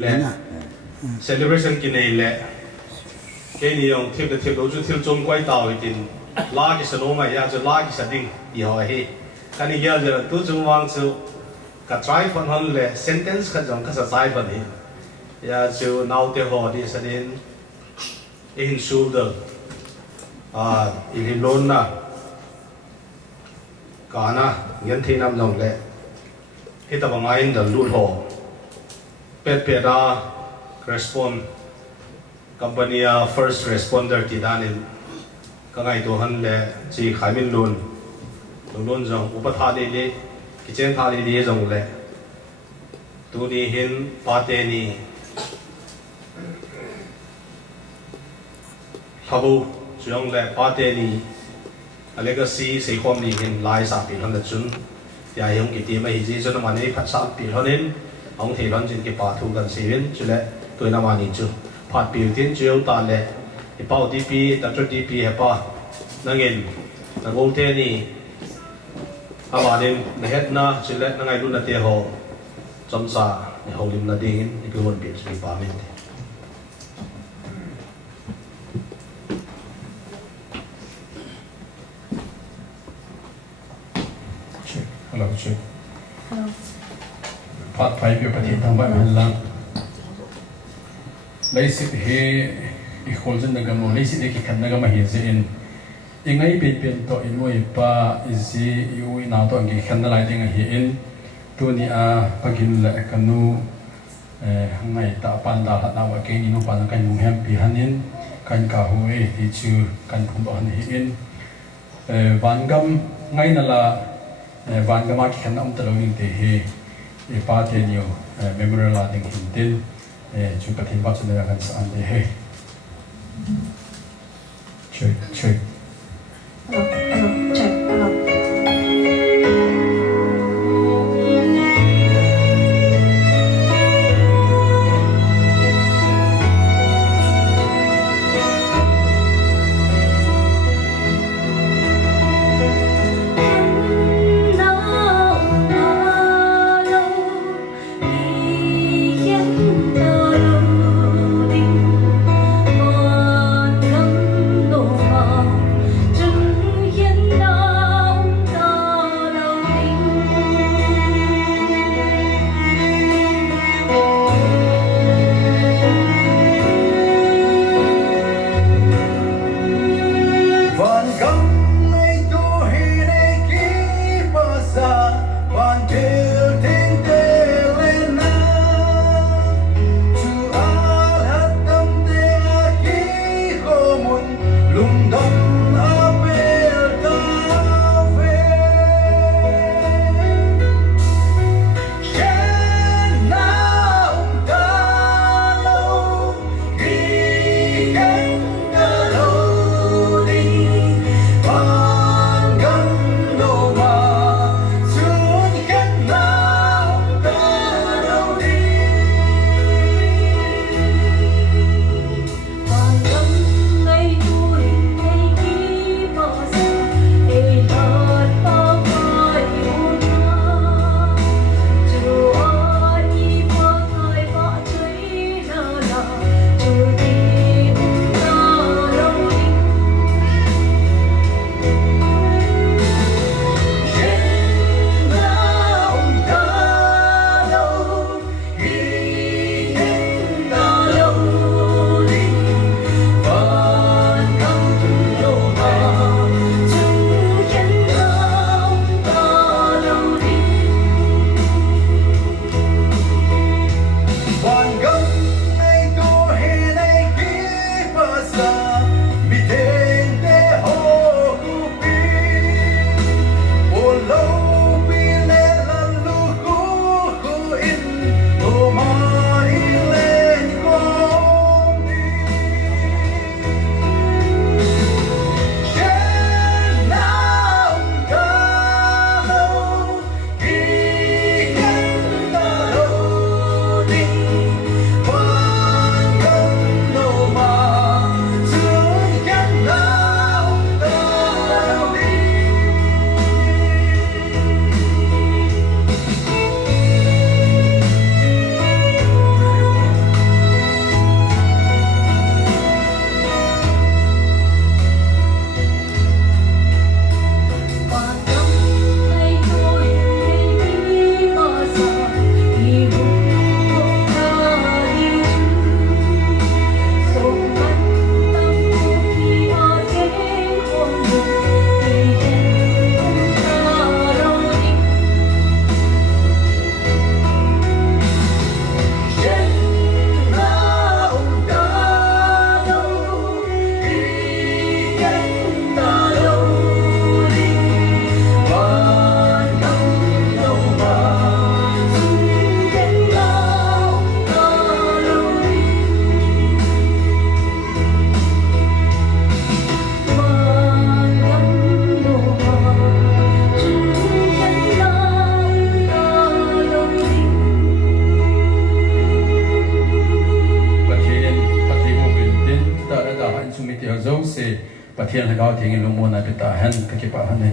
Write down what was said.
le celebration ki nei le ke ni yong thil de thil do chu thil chom kwai taw itin la ki sano ma ya chu la ki sading i ho he kani ya je tu chu wang chu ka try phon hon le sentence ka jong ka sa sai ban hi ya chu nau te ho di sanin in shoulder in lon na kana ngen thi nam nong le hi ta bang ai dal lut ho pet da respond company first responder ti danin ka ngai to han le chi khai min lun lon jong upatha de le kichen tha de jong le tu ni hin pa te ni habu jong le pa te ni legacy sei khom ni hin lai sa pi han da chun ya yong ki ti mai ji chun ma nei phat sa pi honin ong thei lon jin ki pa thu kan sewin chule toina ma ni chu phat pi tin chiu ta le i pau ti pi ta tru ti pi he pa nangin na go te ni awanin na het na chile na ngai lu na te ho chom sa ni ho lim na ding ni pi won pi chi pa men hello check phát phải biểu bát thang bay mình lang lấy sự he khol dân đã gam lấy sự để khi khăn đã gam hiện diện ngay bên bên to in nuôi pa is yêu nào to cái khăn đã lại tiếng hiện tu ni pagin la kanu ngay ta pan da hat nawa ke ni no pan kan mung hem pi hanin kan ka hoi hi chu kan phum ba han hiện van gam ngay là van gama ki khan am talo ning te he pa te niu memorial la ding hin tin chu ka thin ba chu na kan sa an de he check hello check hello Hãy subscribe cho kênh Ghiền Mì Gõ để không bỏ lỡ sumiti hazo se pathian hagao thengin lungmona pita han kakipa han